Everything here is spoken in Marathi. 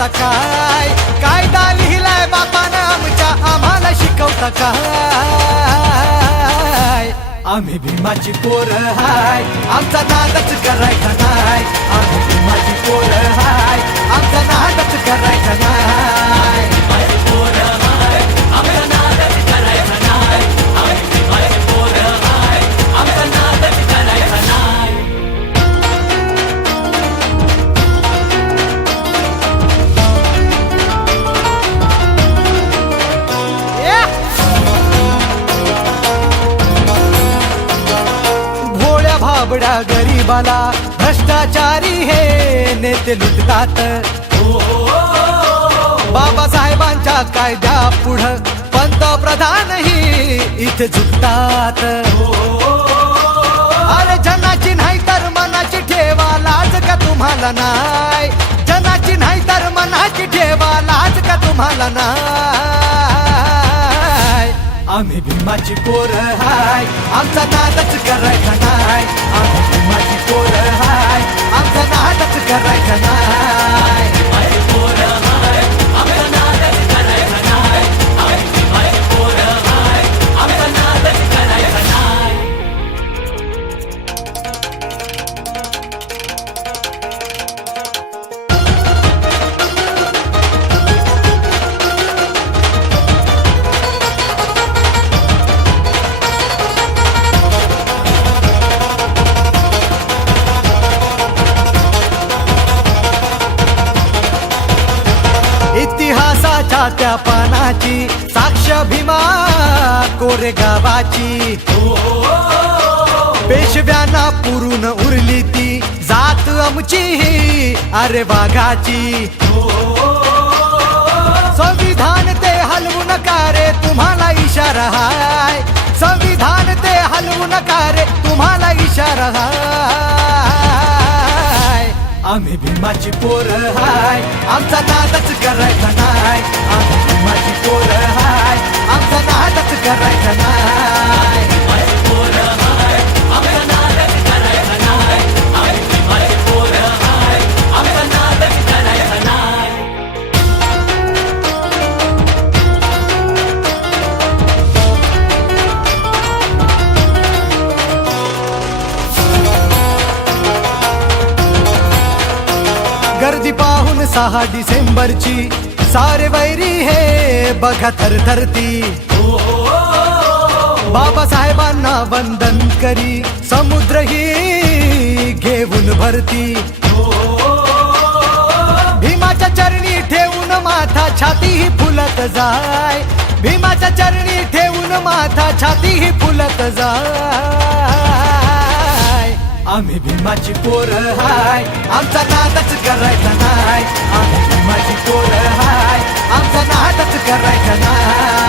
आता काय कायदा लिहिलाय बापानं आमच्या आम्हाला शिकवता काय आम्ही भीमाची पोरं हाय आमचा नादच करायचा नाय आम्ही भीमाची पोरं हाय आमचा नादच करायचा नाय भाबड्या गरीबाला भ्रष्टाचारी हे नेते लुटतात बाबासाहेबांच्या कायद्या पुढं पंतप्रधानही इथे झुकतात अरे जनाची नाही तर मनाची ठेवा लाज का तुम्हाला नाय जनाची नाही तर मनाची ठेवा लाज का तुम्हाला नाय आम्ही भीमाची पोरं हाय आमचा नादच करायचा नाय आम्ही भीमाची पोरं हाय आमचा नादच करायचा नाय इतिहासाच्या त्या पानाची साक्ष भीमा कोरेगावाची पेशव्यांना पुरून उरली ती जात आमची अरे वाघाची संविधान ते हलवू नका रे तुम्हाला इशारा हाय संविधान ते हलवू नका रे तुम्हाला इशारा हाय आम्ही भीमाची पोरं हाय आमचा नादच करायचा नाय आम्ही भीमाची पोरं हाय आमचा नादच करायचा नाय गर्दी पाहून 6 डिसेंबरची सारे वैरी हे बघा थरथरती बाबासाहेबांना वंदन करी समुद्र ही घेऊन भरती भीमाच्या चरणी ठेवून माथा छाती ही फुलत जाय भीमाच्या चरणी ठेवून माथा छाती ही फुलत जाय आम्ही भीमाची पोरं हाय आमचा नादच करायचा नाय आम्ही भीमाची पोरं हाय आमचा नादच करायचा नाय